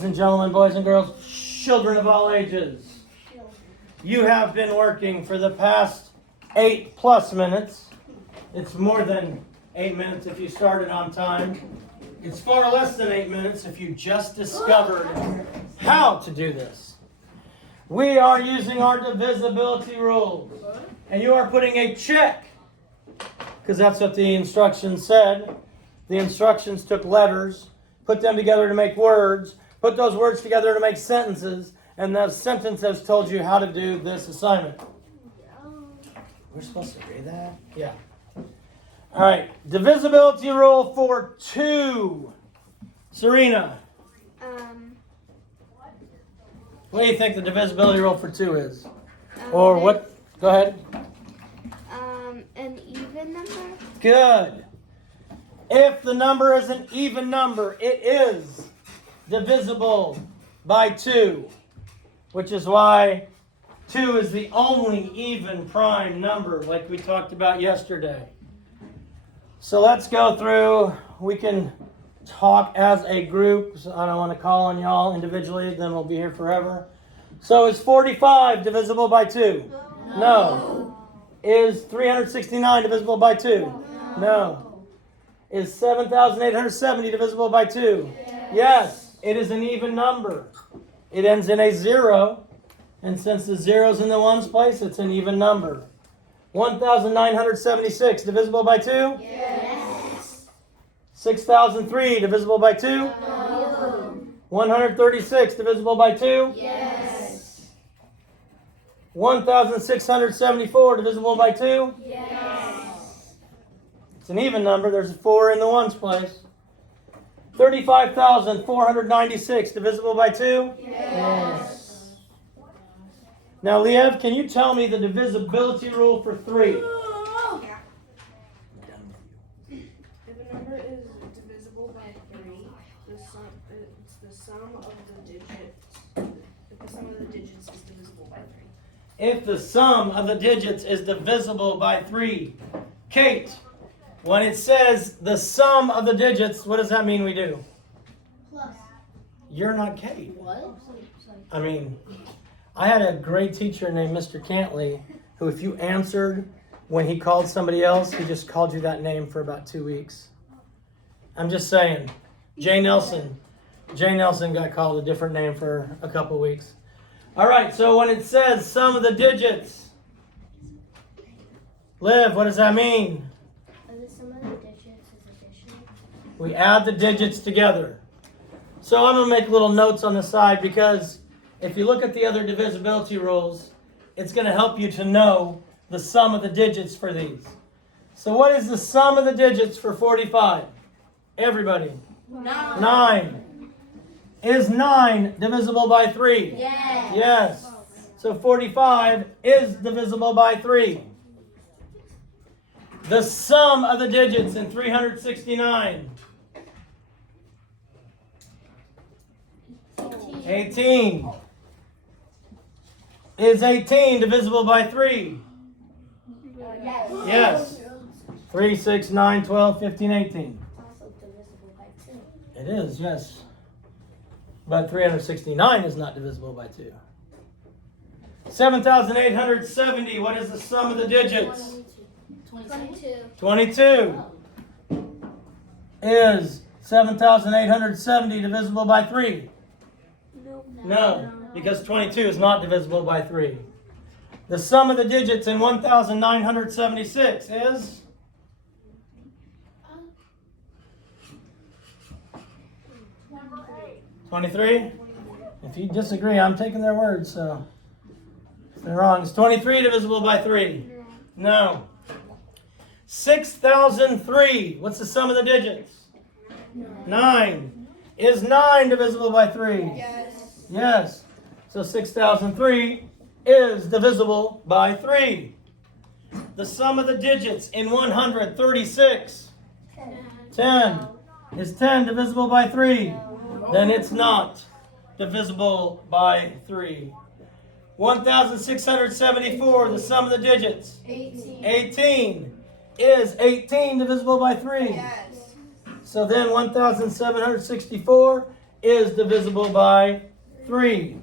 Ladies and gentlemen, boys and girls, children of all ages, you have been working for the past 8+ minutes. It's more than 8 minutes if you started on time. It's far less than 8 minutes if you just discovered how to do this. We are using our divisibility rules, and you are putting a check, because that's what the instructions said. The instructions took letters, put them together to make words, put those words together to make sentences, and those sentences told you how to do this assignment. We're supposed to read that? Yeah. All right. Divisibility rule for 2. Serena. What do you think the divisibility rule for 2 is? Or what? Go ahead. An even number. Good. If the number is an even number, it is divisible by 2, which is why 2 is the only even prime number, like we talked about yesterday. So let's go through. We can talk as a group. So I don't want to call on y'all individually, then we'll be here forever. So is 45 divisible by 2? No. Is 369 divisible by 2? No. Is 7,870 divisible by 2? Yes. It is an even number. It ends in a 0. And since the 0's in the ones place, it's an even number. 1,976 divisible by 2? Yes. 6,003 divisible by 2? No. 136 divisible by 2? Yes. 1,674 divisible by 2? Yes. It's an even number. There's a 4 in the ones place. 35,496 divisible by 2? Yes. Now, Liev, can you tell me the divisibility rule for 3? If a number is divisible by 3, it's the sum of the digits. If the sum of the digits is divisible by 3. If the sum of the digits is divisible by 3. Kate, when it says the sum of the digits, what does that mean we do? Plus. You're not Kate. What? I mean, I had a great teacher named Mr. Cantley, who if you answered when he called somebody else, he just called you that name for about 2 weeks. I'm just saying. Jay Nelson got called a different name for a couple weeks. All right, so when it says sum of the digits, Liv, what does that mean? The sum of the digits is addition. We add the digits together. So I'm going to make little notes on the side because if you look at the other divisibility rules, it's going to help you to know the sum of the digits for these. So what is the sum of the digits for 45? Everybody. 9. Is 9 divisible by 3? Yes. Yes. So 45 is divisible by 3. The sum of the digits in 369. 18. Is 18 divisible by 3? Yes. Yes. 3, 6, 9, 12, 15, 18. It's also divisible by 2. It is, yes. But 369 is not divisible by 2. 7,870, what is the sum of the digits? 22. 22. Is 7,870 divisible by 3? No, because 22 is not divisible by 3. The sum of the digits in 1,976 is? Number 8. 23? If you disagree, I'm taking their words, so if they're wrong. Is 23 divisible by 3? No. 6,003. What's the sum of the digits? 9. Is 9 divisible by 3? Yes. Yes. So 6,003 is divisible by 3. The sum of the digits in 136. 10. Is 10 divisible by 3? Then it's not divisible by 3. 1,674, the sum of the digits. 18. 18. Is 18 divisible by 3? Yes. So then 1,764 is divisible by 3.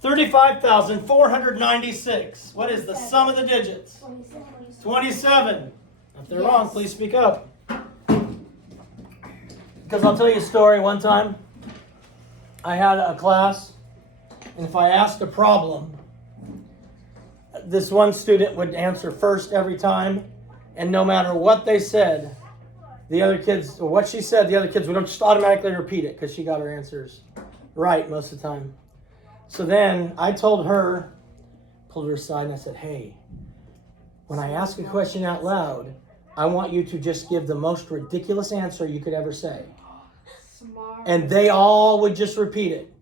35,496. What is the sum of the digits? 27. If they're wrong, please speak up. Because I'll tell you a story. One time, I had a class, and if I asked a problem, this one student would answer first every time, and no matter what they said, the other kids, or what she said, the other kids would just automatically repeat it because she got her answers right most of the time. So then I told her, pulled her aside, and I said, hey, when I ask a question out loud, I want you to just give the most ridiculous answer you could ever say. Smart. And they all would just repeat it.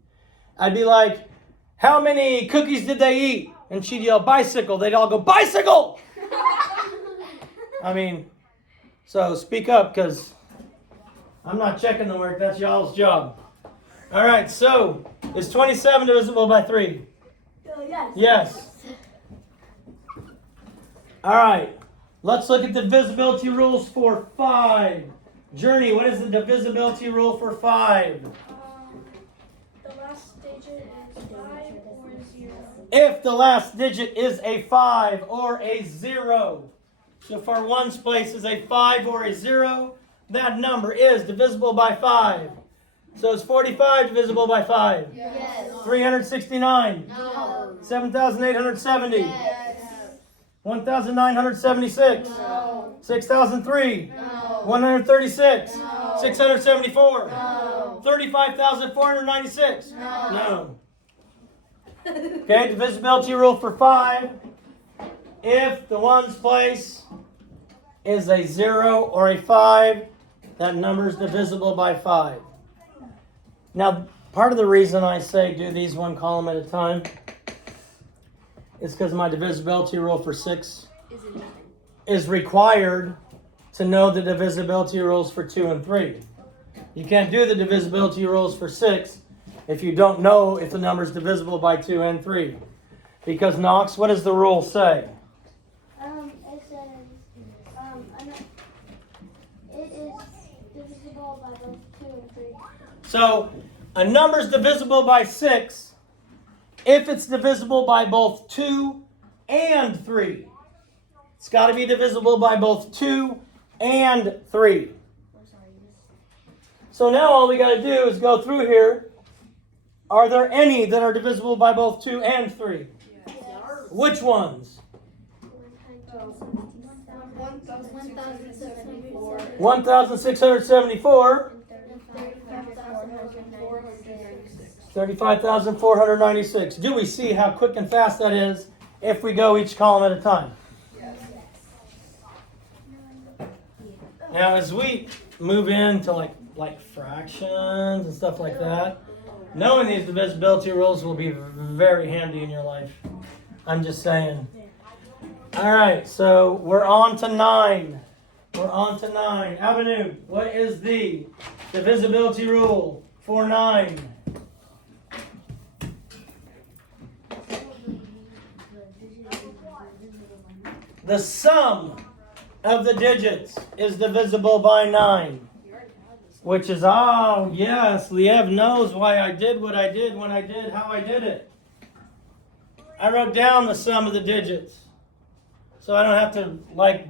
I'd be like, how many cookies did they eat? And she'd yell, bicycle. They'd all go, bicycle! I mean, so speak up, because I'm not checking the work. That's y'all's job. All right, so is 27 divisible by 3? Yes. Yes. All right, let's look at the divisibility rules for 5. Journey, what is the divisibility rule for 5? The last digit is 5 or 0. If the last digit is a 5 or a 0. So if our ones place is a 5 or a 0, that number is divisible by 5. So is 45 divisible by 5? Yes. 369? No. 7,870? Yes. 1,976? No. 6,003? No. 136? No. 674? No. 35,496? No. No. Okay, divisibility rule for 5. If the ones place is a 0 or a 5, that number is divisible by 5. Now, part of the reason I say do these one column at a time is because my divisibility rule for 6 is required to know the divisibility rules for 2 and 3. You can't do the divisibility rules for 6 if you don't know if the number is divisible by 2 and 3. Because, Knox, what does the rule say? It says, it is divisible by both 2 and 3. So, a number is divisible by 6 if it's divisible by both 2 and 3. It's got to be divisible by both 2 and 3. So now all we got to do is go through here. Are there any that are divisible by both 2 and 3? Yes. Which ones? 1,674. 1,674. 35,496. 35,496. Do we see how quick and fast that is if we go each column at a time? Yes. Now, as we move into like fractions and stuff like that, knowing these divisibility rules will be very handy in your life. I'm just saying. All right, so we're on to 9. We're on to 9. Avenue, what is the divisibility rule for 9? The sum of the digits is divisible by 9. Which is, oh, yes, Liev knows why I did what I did when I did how I did it. I wrote down the sum of the digits. So I don't have to,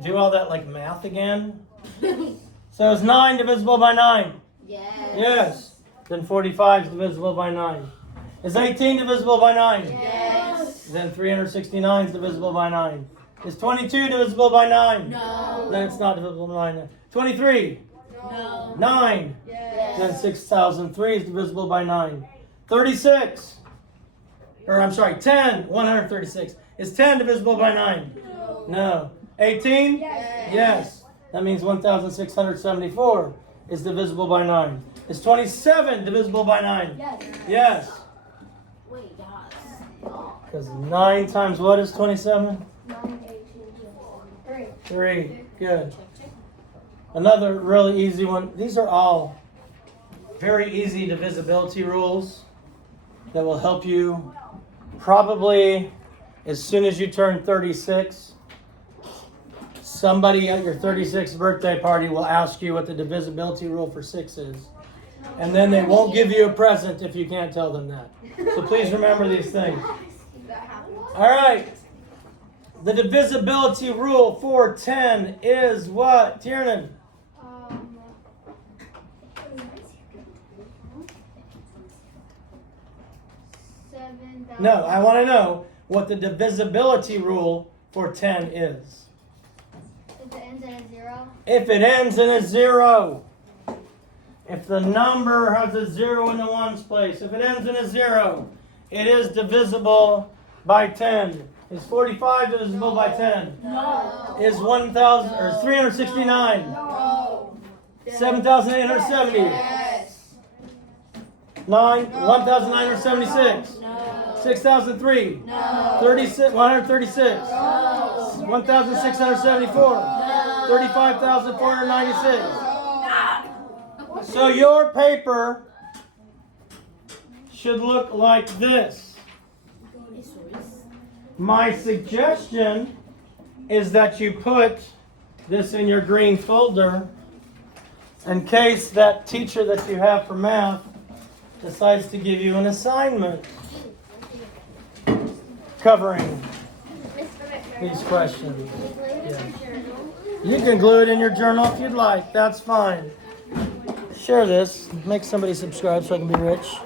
do all that, math again. So is 9 divisible by 9? Yes. Yes. Then 45 is divisible by 9. Is 18 divisible by 9? Yes. Then 369 is divisible by 9. Is 22 divisible by 9? No. Then it's not divisible by 9. 23? No. 9? Yes. Then 6,003 is divisible by 9. 36. 10. 136. Is 10 divisible by 9? No. 18? Yes. Yes. That means 1,674 is divisible by 9. Is 27 divisible by 9? Yes. Yes. Wait, guys. Because 9 times what is 27? 9, 18, 3. 3. Good. Another really easy one. These are all very easy divisibility rules that will help you probably as soon as you turn 36. Somebody at your 36th birthday party will ask you what the divisibility rule for 6 is. And then they won't give you a present if you can't tell them that. So please remember these things. That happens. All right. The divisibility rule for 10 is what, Tiernan? No, I want to know what the divisibility rule for 10 is. If it ends in a 0. If it ends in a 0. If the number has a 0 in the ones place, if it ends in a 0, it is divisible by 10. Is 45 divisible by 10? No. Is 1,000 or 369? No. 7,870? Yes. 1,976? No. 6,003? No. 136? No. 1,674? No. 35,496? So your paper should look like this. My suggestion is that you put this in your green folder in case that teacher that you have for math decides to give you an assignment covering these questions. Yeah. You can glue it in your journal if you'd like. That's fine. Share this. Make somebody subscribe so I can be rich.